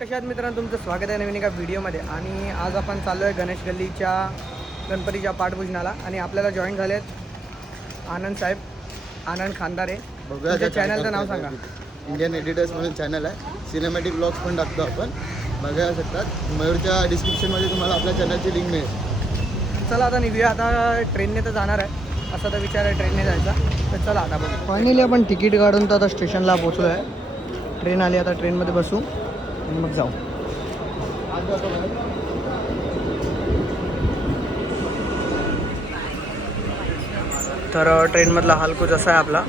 कशा आहात मित्रांनो, तुमचं स्वागत आहे नवीन एका व्हिडिओमध्ये. आणि आज आपण चाललो आहे गणेश गल्लीच्या गणपतीच्या पाठपूजनाला आणि आपल्याला जॉईन झाले आहेत आनंद साहेब, आनंद खानदारे. तुमच्या चॅनलचं नाव सांगा. इंडियन एडिटर्स म्हणून चॅनल आहे. सिनेमॅटिक ब्लॉग्स पण टाकतो आपण, बघा शकतात. मयूरच्या डिस्क्रिप्शनमध्ये तुम्हाला आपल्या चॅनलची लिंक मिळेल. चला आता निघूया. आता ट्रेनने तर जाणार आहे, असा तर विचार आहे ट्रेनने जायचा. तर चला आता बघू. फायनली आपण तिकीट काढून तर आता स्टेशनला पोहोचलो आहे. ट्रेन आली, आता ट्रेनमध्ये बसू आणि मग जाऊ. तर ट्रेनमधला हालकूच असा आहे आपला.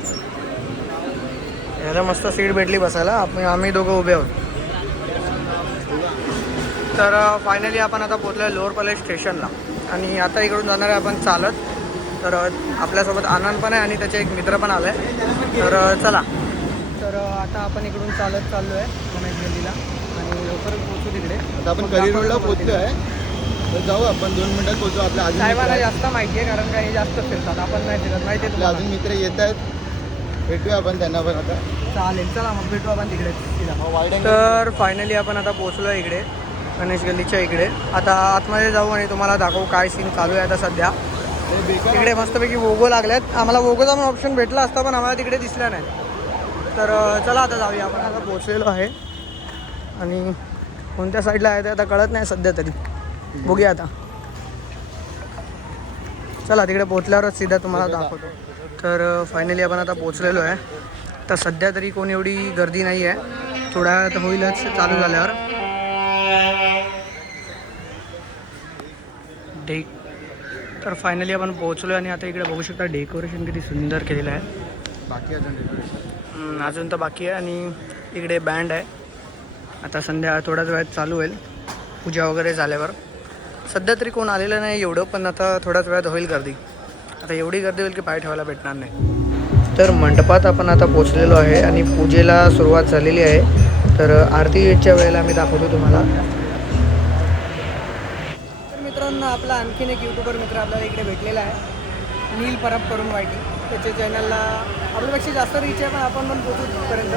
याला मस्त सीट भेटली बसायला. आम्ही दोघं उभे आहोत. तर फायनली आपण आता पोचलो आहे लोअर पलेस स्टेशनला आणि आता इकडून जाणार आहे आपण चालत. तर आपल्यासोबत आनंद पण आहे आणि त्याचे एक मित्र पण आला आहे. तर चला. तर आता आपण इकडून चालत चाललो आहे गणेश गल्लीला आणि लवकरच पोहोचू तिकडे. आता आपण करी रोडला पोहोचलो आहे, तर जाऊ आपण 2 मिनिटात पोहोचू. आपल्या अजून साहेबांना जास्त माहिती आहे, कारण काय हे जास्त फिरतात, आपण नाही फिरत, माहिती आहे आपले तुम्हाला. अजून मित्र येत आहेत, भेटूया आपण त्यांना पण आता. चालेल, चला मग भेटू आपण तिकडे. वाईड तर फायनली आपण आता पोहोचलो आहे इकडे गणेश गल्लीच्या इकडे. आता आतमध्ये जाऊ आणि तुम्हाला दाखवू काय सीन चालू आहे आता सध्या. तिकडे मस्तपैकी वोगो लागल्यात. आम्हाला वोगोचा पण ऑप्शन भेटला असता, पण आम्हाला तिकडे दिसला नाही. तर चला आता जाऊया. आपण आता पोहोचलेलो आहे आणि कोणत्या साईडला आहे ते आता कळत नाही सध्या, तरी बघूया आता. चला तिकडे पोहोचल्यावरच सीधा तुम्हाला दाखवतो. तर फायनली आपण आता पोहोचलेलो आहे. तर सध्या तरी कोण एवढी गर्दी नाही आहे, थोड्या वेळात होईलच चालू झाल्यावर. तर फायनली आपण पोहोचलो आणि आता इकडे बघू शकता डेकोरेशन किती सुंदर केलेलं आहे. बाकी अजून डेकोरेशन अजून तर बाकी आहे. आणि इकडे बँड आहे. आता संध्या थोड्याच वेळात चालू होईल पूजा वगैरे झाल्यावर. सध्या तरी कोण आलेलं नाही एवढं, पण आता थोड्याच वेळात होईल गर्दी. आता एवढी गर्दी होईल की पाय ठेवायला भेटणार नाही. तर मंडपात आपण आता पोचलेलो आहे आणि पूजेला सुरुवात झालेली आहे. तर आरतीच्या वेळेला आम्ही दाखवतो तुम्हाला. तर मित्रांनो, आपला आणखीन एक यूट्यूबर मित्र आपल्याला इकडे भेटलेला आहे, नील परब करून वाईटी. त्याच्या चॅनलला आपल्यापेक्षा जास्त रीच आहे, पण आपण पण पोचू तिथपर्यंत.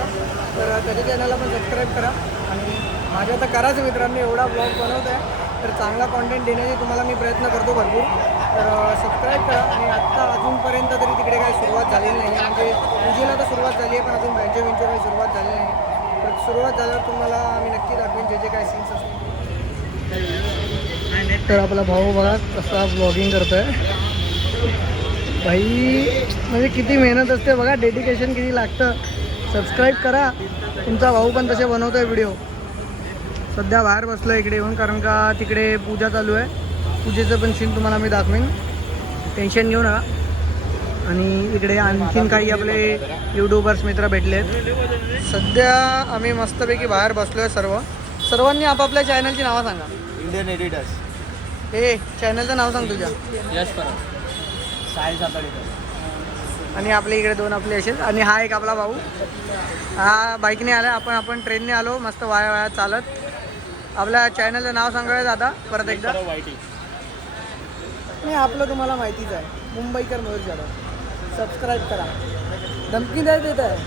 तर त्याच्या चॅनलला पण सबस्क्राईब करा. आणि माझ्या तर करायचं मित्रांनी, एवढा ब्लॉग बनवत आहे तर चांगला कॉन्टेंट देण्याचे तुम्हाला मी प्रयत्न करतो भरपूर. तर सबस्क्राईब करा. आणि आत्ता अजूनपर्यंत तरी तिकडे काही सुरुवात झालेली नाही, म्हणजे पूजेला तर सुरुवात झाली आहे, पण अजून बँचेची काही सुरुवात झाली नाही. तर सुरुवात झाल्यावर तुम्हाला आम्ही नक्की दाखवेन जे जे काही सीन्स असतील. तर आपला भाऊ बघा कसा ब्लॉगिंग करतो आहे. भाई म्हणजे किती मेहनत असते बघा, डेडिकेशन किती लागतं. सबस्क्राईब करा. तुमचा भाऊ पण तसे बनवतो आहे व्हिडिओ. सध्या बाहेर बसलो आहे इकडे येऊन, कारण का तिकडे पूजा चालू आहे. पूजेचं पण सीन तुम्हाला मी दाखवेन, टेन्शन घेऊ नका. आणि इकडे आणखीन काही आपले यूट्यूबर्स मित्र भेटले आहेत. सध्या आम्ही मस्तपैकी बाहेर बसलो आहे सर्वांनी आपापल्या चॅनलची नावं सांगा. Indian editors. हे चॅनलचं नाव सांग तुझ्या. यश परब, साई साताडे. आणि आपल्या इकडे 2 आपले असेच. आणि हा एक आपला भाऊ, हा बाईकने आला. आपण ट्रेनने आलो मस्त वाया चालत. आपल्या चॅनलचं नाव सांगायचं आता परत एकदा. नाही, आपलं तुम्हाला माहितीच आहे, मुंबईकर मयूर जाधव. सबस्क्राईब करा. धमकी देत आहे,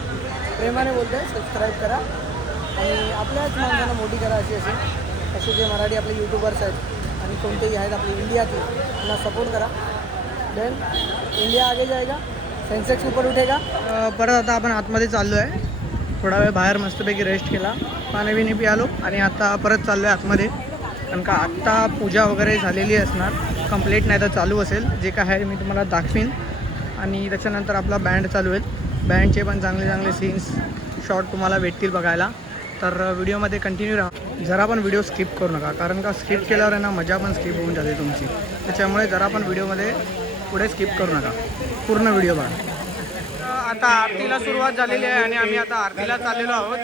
प्रेमाने बोलत आहे, सबस्क्राईब करा. आणि आपल्याच माणसांना मोठी करा. असे जे मराठी आपले यूट्यूबर्स आहेत आणि कोणतेही आहेत आपले इंडियाचे, त्यांना सपोर्ट करा. देन इंडिया आगे जाएगा, सेन्सेक्स ऊपर उठेगा. परत आता आपण आतमध्ये चाललो आहे. थोडा वेळ बाहेर मस्तपैकी रेस्ट केला, पाणी बिणी पियालो आणि आता परत चाललो आहे आतमध्ये. कारण का आत्ता पूजा वगैरे झालेली असणार, कंप्लीट नाही तर चालू असेल. जे काय आहे मी तुम्हाला दाखवीन. आणि त्याच्यानंतर आपला बँड चालू होईल. बँडचे पण चांगले चांगले सीन्स शॉर्ट तुम्हाला भेटतील बघायला. तर व्हिडिओमध्ये कंटिन्यू राहा. जरा पण व्हिडिओ स्किप करू नका, कारण का स्किप केल्यावर आहे ना मजा पण स्किप होऊन जाते तुमची. त्याच्यामुळे जरा पण व्हिडिओमध्ये पुढे स्किप करू नका, पूर्ण व्हिडिओ बघा. आता आरतीला सुरुवात झालेली आहे आणि आम्ही आता आरतीला चाललेलो आहोत.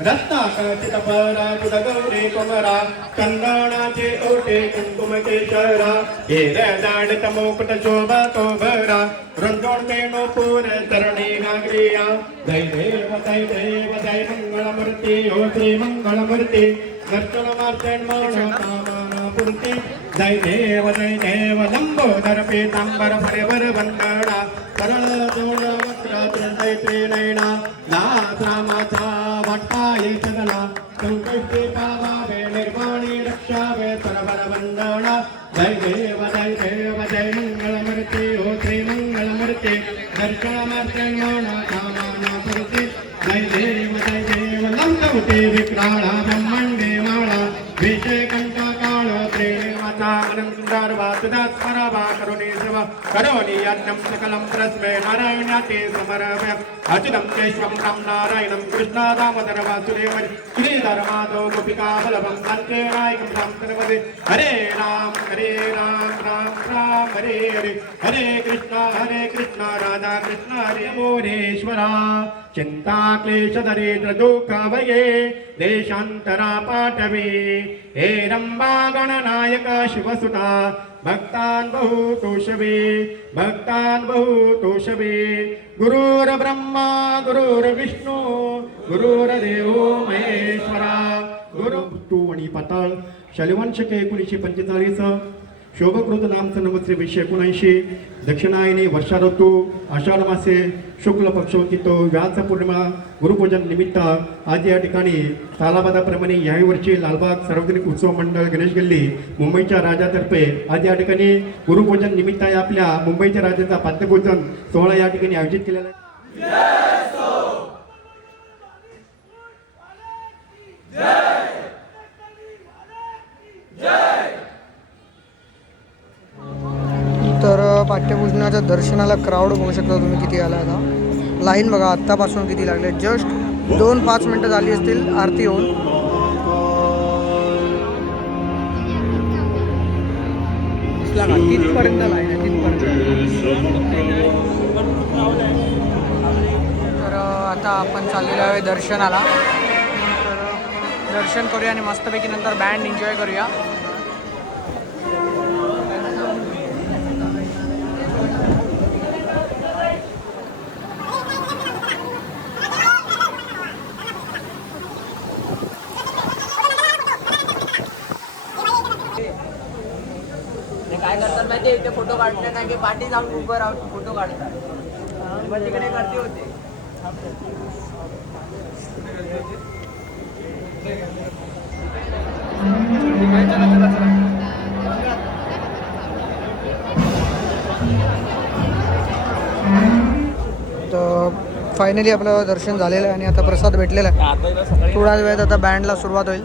रत्नाकरचित परा तुझ गौरी कुमरा, चंदनाचे ओटे कुंकुमचे शहरा, हिऱ्या जाडत मुकुट शोभा तो भरा, रुंजोण वेणू पूर तरणी नागरिया. जय देव जय देव जय मंगळमूर्ती हो श्री मंगळमूर्ती, नर्तन मार्तन पूर्ती. जय देव लंबोदर पीतांबर परिवर वंदना, सरळ जोड वक्र त्रिनयना, नाथ रामाचा वाटाये सदना संकष्टी पावावे निर्वाणी रक्षावे सरवर वंदना जय देव जय मंगलमूर्ती हो श्री मंगलमूर्ती दर्शनामार्थे नाना पुरते जय देव नंदवते विक्राळा ब्रह्मांडे माळा विषय कंठा काळ प्रेमाचा अनंतर वासुदात स्मरावा करुणी सेवा करोनी अन्नम सकलम प्रस्मे नारायणाते समर्पय अच्युतं केशवं राम नारायणं कृष्णा दामोदर वासुदेव श्रीधर माधव गोपिका बलभं कांते नायकं रामचंद्रपदे हरे राम राम राम हरे हरे हरे कृष्णा राधा कृष्ण हरे मोरेश्वरा चिंता क्लेश दरिद्र दुःख भये देशांतरा पाठवे हे रंबा गणनायक शिवसुता भक्तान बहु तोषवे गुरुर ब्रह्मा गुरुर विष्णू गुरुर्देवो महेश्वरा गुरु तू आणि पाताळ शैलवंश के 1945 शोभकृत नामचं नमस्ते 279 दक्षिणायने वर्षा ऋतू आषाढ मासे शुक्ल पक्षोतितो व्यास पौर्णिमा गुरुपूजन निमित्त आज या ठिकाणी सालाबादाप्रमाणे याही वर्षी लालबाग सार्वजनिक उत्सव मंडळ गणेश गल्ली मुंबईच्या राजातर्फे आज या ठिकाणी गुरुपूजन निमित्त आपल्या मुंबईच्या राजाचा पाद्यपूजन सोहळा या ठिकाणी आयोजित केलेला आहे. तर पाठ्यपूजनाच्या दर्शनाला क्राऊड बघू शकता तुम्ही किती आला आता. लाईन बघा आत्तापासून किती लागले. जस्ट 2-5 मिनटं झाली असतील आरती होऊन. तिथपर्यंत लाईन आहे तर आता आपण चाललेलो आहे दर्शनाला. तर दर्शन करूया आणि मस्तपैकी नंतर बँड एन्जॉय करूया. काय करतात माहिती इथे फोटो काढले नाही की पाठी जाऊन उभं राहून फोटो काढतात. पण तिकडे गर्दी होते. तर फायनली आपलं दर्शन झालेलं आहे आणि आता प्रसाद भेटलेला आहे. थोड्याच वेळात आता बँडला सुरुवात होईल.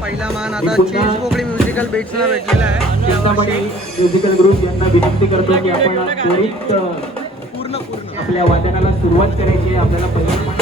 पहिला मान आता चीज पोकळी म्युझिकल बेट्सला भेटलेला आहे. म्युझिकल ग्रुप यांना विनंती करतो की आपण त्वरित आपल्या वादनाला सुरुवात करायची. आपल्याला पहिला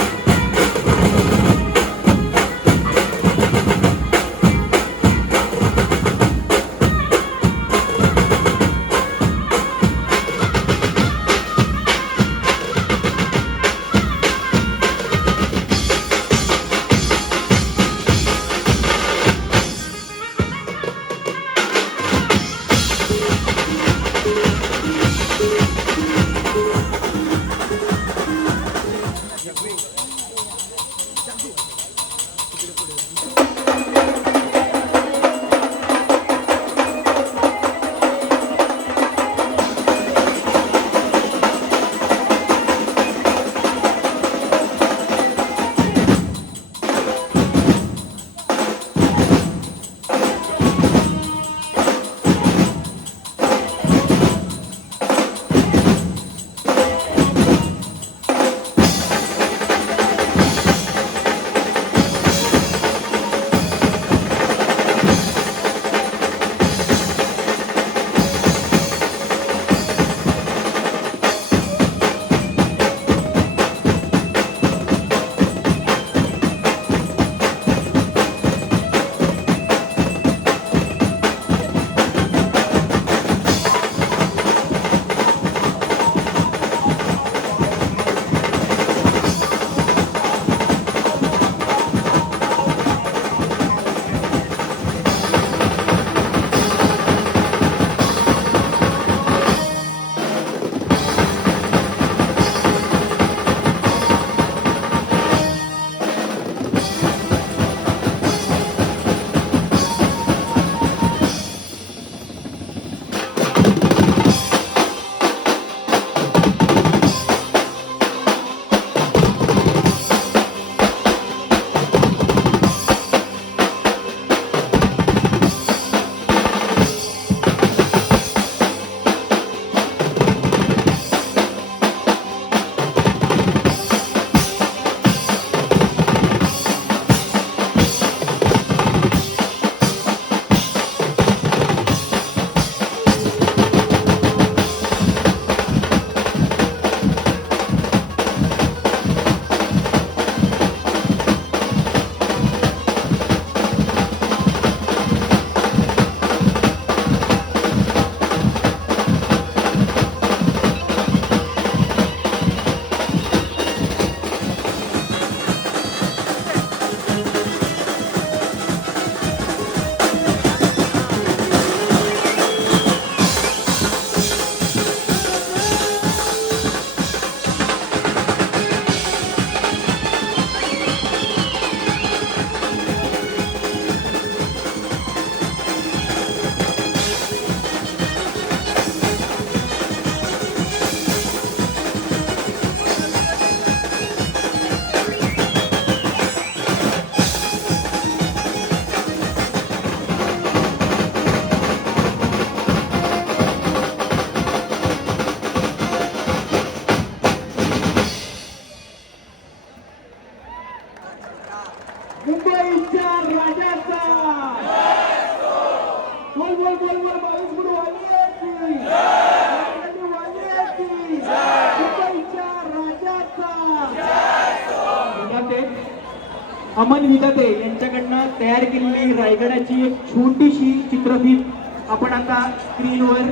अमन विदाते यांच्याकडनं तयार केलेली रायगडाची एक छोटीशी चित्रफित आपण आता स्क्रीनवर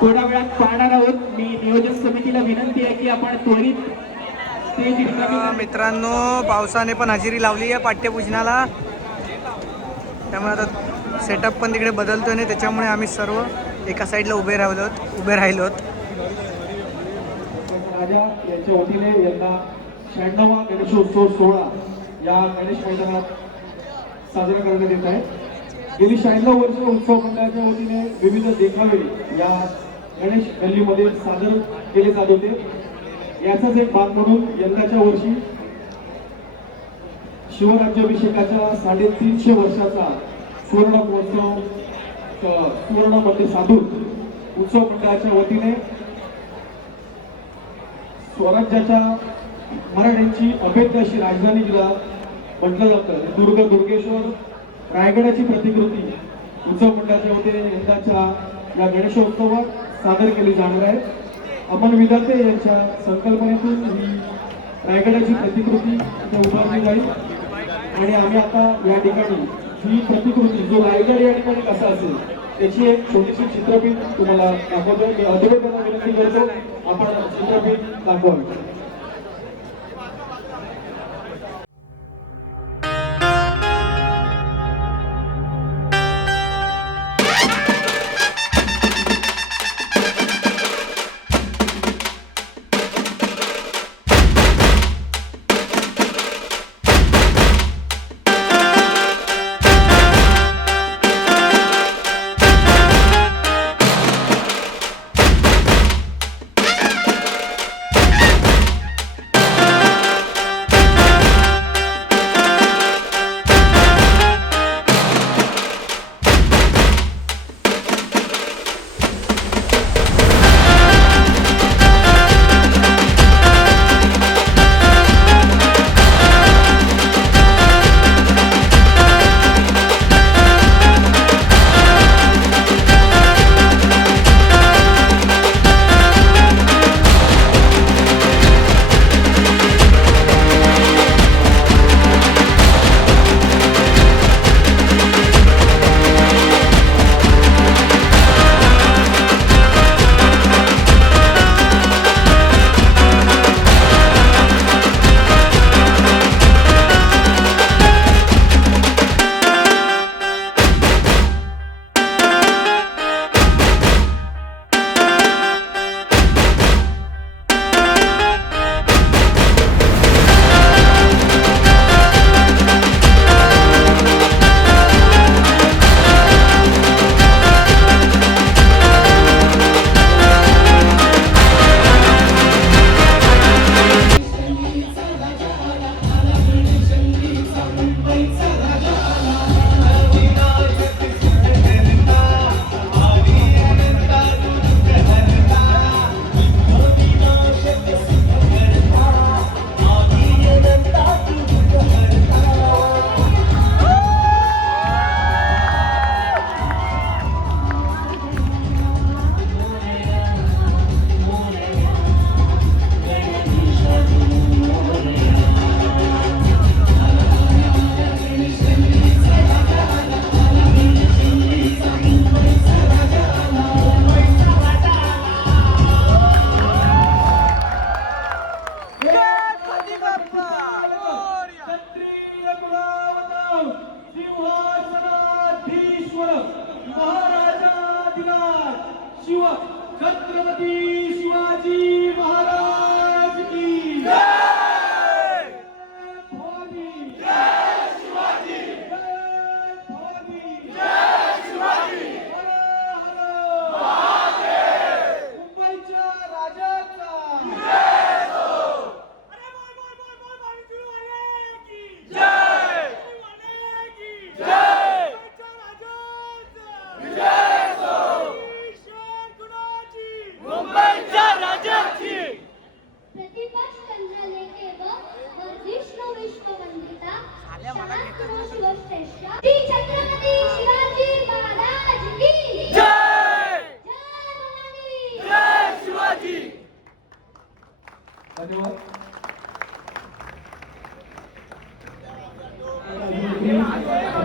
थोड्या वेळात पाहणार आहोत. मी नियोजन समितीला विनंती आहे की आपण त्वरित स्टेज रिकामी मित्रांनो, पावसाने पण हजेरी लावली आहे पाठ्यपूजनाला, त्यामुळे आता सेटअप पण तिकडे बदलतोय आणि त्याच्यामुळे आम्ही सर्व एका साईडला उभे राहिलोत. राजा यांच्या वतीने यंदा 96वा गणेशोत्सव सोहळा या गणेश मैदानात साजरा करण्यात येत आहे. गेली 96 वर्ष उत्सव मंडळाच्या वतीने विविध देखावे या गणेश गल्लीमध्ये सादर केले जात होते. याचाच एक भाग म्हणून यंदाच्या वर्षी शिवराज्याभिषेकाच्या 350 वर्षाचा सुवर्ण महोत्सव सुवर्णमध्ये साधून उत्सव मंडळाच्या वतीने स्वराज्याच्या मराठ्यांची अभेद्य अशी राजधानी जिला म्हटलं जातं. दुर्गेश्वर रायगडाची प्रतिकृती उत्सव मंडळाच्या वतीने यंदाच्या या गणेशोत्सवात सादर केली जाणार आहे. अमन विदाते यांच्या संकल्पनेतून ही रायगडाची प्रतिकृती इथे उभारली जाईल आणि आम्ही आता या ठिकाणी ही प्रतिकृती जो रायगड या ठिकाणी कसा असेल त्याची एक छोटीशी चित्रफित तुम्हाला दाखवतो. मी अधोरेखित विनंती करतो आपण चित्रफित दाखवावी.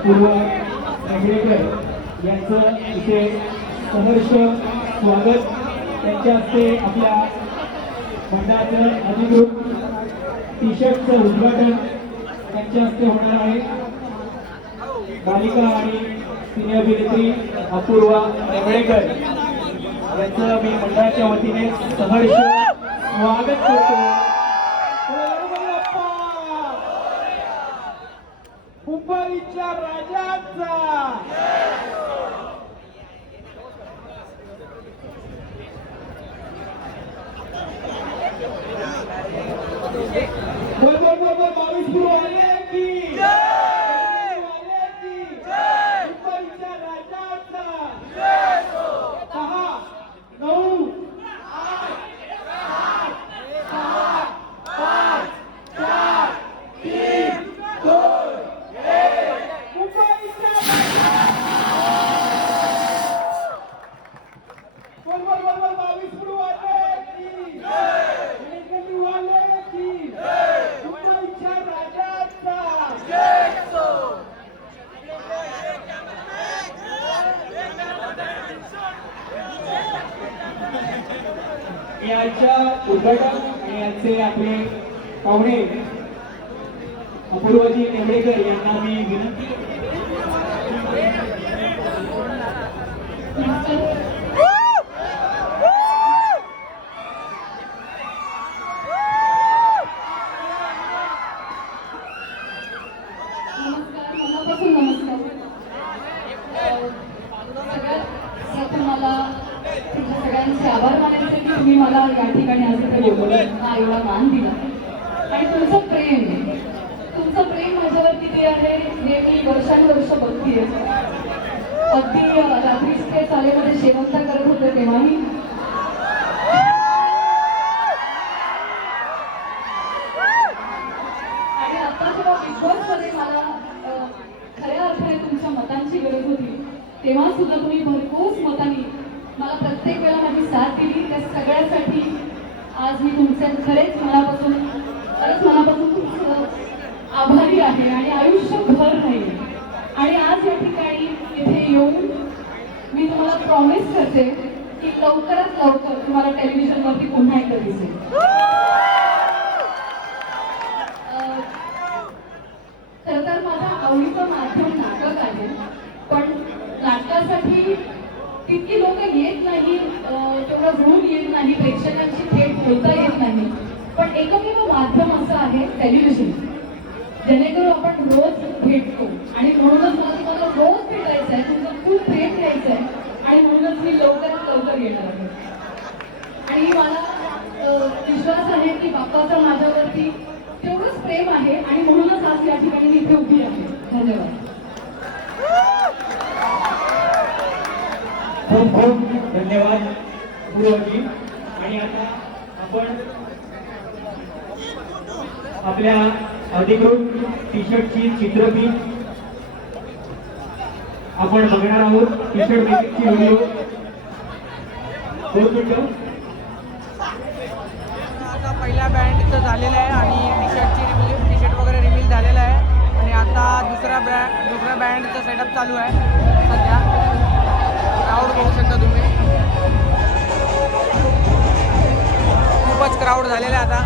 अपूर्वा रेगडेकर यांचं इथे सहर्ष स्वागत त्यांच्या हस्ते आपल्या मंडळाचं अधिकृत टी शर्टचं उद्घाटन त्यांच्या हस्ते होणार आहे. बालिका आणि सिने अभिनेत्री अपूर्वा रेगडेकर यांचं मी मंडळाच्या वतीने सहर्ष स्वागत करतो. मुंबईच्या राजाचा बावीस गुरु आले की मुंबईच्या राजाचा 6, 9, 8, 7, 6, 5, 4, 3, 2, 1 मुंबईच्या बोल 22 गुरु आले की गणेशजी आले की मुंबईच्या राजाचा याच्या उद्घाटन आणि याचे आपले पाहुणे अपूर्वाजी रेगडेकर यांना मी विनंती नमस्कार, मनापासून नमस्कार. सगळ्यात प्रथम मला तुमच्या सगळ्यांचे आभार मानायचे की तुम्ही मला या ठिकाणी आज इथे बोलवलं, हा एवढा मान दिला. आणि तुमचं प्रेम माझ्यावर किती आहे हे मी वर्षानुवर्ष बघतीये. अगदी रात्रीचे चालेमध्ये शेवंता करत होते तेव्हाही आणि आता जेव्हा बिग बॉसमध्ये मला खऱ्या अर्थाने तुमच्या मतांची गरज होती तेव्हा सुद्धा तुम्ही भरघोस मतांनी मला प्रत्येक वेळेला माझी साथ दिली. त्या सगळ्यासाठी आज मी तुमचे खरंच मनापासून खूप आभारी आहे आणि आयुष्यभर राहील. आणि आज या ठिकाणी इथे येऊन मी तुम्हाला प्रॉमिस करते की लवकरात लवकर तुम्हाला टेलिव्हिजनवरती पुन्हा एकदा दिसेल. खरं तर माझा आवडीचं माध्यम नाटक आहे, पण नाटकासाठी तितकी लोक येत नाही, तेवढं जुळून येत नाही, प्रेक्षकांची थेट बोलता येत नाही. पण एकमेव माध्यम असं आहे टेलिव्हिजन, जेणेकरून आपण रोज भेटतो. आणि म्हणूनच मला तुम्हाला रोज भेटायचं आहे, तुमचं खूप प्रेम घ्यायचं आहे आणि म्हणूनच मी लवकरात लवकर येणार आहे. आणि मला विश्वास आहे की बाप्पाचं माझ्यावरती तेवढंच प्रेम आहे आणि म्हणूनच आज या ठिकाणी मी इथे उभी आहे. धन्यवाद. खूप खूप धन्यवाद पूर्वजी. आणि आता आपण आपल्या अधिकृत टी शर्टची चित्रफित आपण बघणार आहोत. टी शर्ट मेकिंगची व्हिडिओ 2 मिनिटं. आता पहिल्या बँडचं झालेलं आहे आणि टी शर्ट वगैरे रिलीज झालेलं आहे. आणि आता दुसऱ्या बँडचं सेटअप चालू आहे सध्या. क्राऊड बघू शकता तुम्ही, खूपच क्राऊड झालेला आहे आता.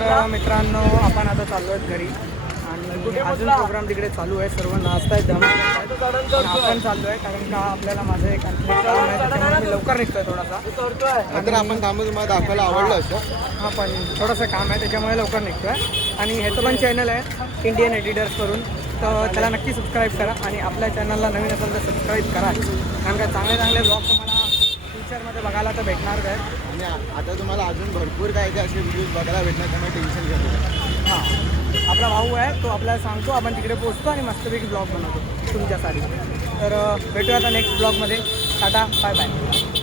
तर मित्रांनो आपण आता चाललो आहेत घरी आणि अजून प्रोग्राम तिकडे चालू आहे. सर्व नाचतायत, धमाल करतायत. पण आपण चाललो आहे कारण का आपल्याला माझं एक आणखी एक काम आहे, त्याच्यामुळे मी लवकर निघतोय थोडासा. नंतर आपण थांबू, तुम्हाला दाखवायला आवडलं असं. हां पण थोडंसं काम आहे त्याच्यामुळे लवकर निघतोय. आणि ह्याचं पण चॅनल आहे इंडियन एडिटर्स करून, तर त्याला नक्की सबस्क्राईब करा. आणि आपल्या चॅनलला नवीन असेल तर सबस्क्राईब करा, कारण का चांगले चांगले ब्लॉग तुम्हाला फ्युचरमध्ये बघायला तर भेटणार आहे. आणि आता तुम्हाला अजून भरपूर काय काय असे व्हिडिओज बघायला भेटणार, त्यामुळे टेन्शन घेऊ नका. हां आपला भाऊ आहे, तो आपल्याला सांगतो, आपण तिकडे पोचतो आणि मस्तपैकी ब्लॉग बनवतो तुमच्यासाठी. तर भेटूया आता नेक्स्ट ब्लॉगमध्ये. Tata, bye bye.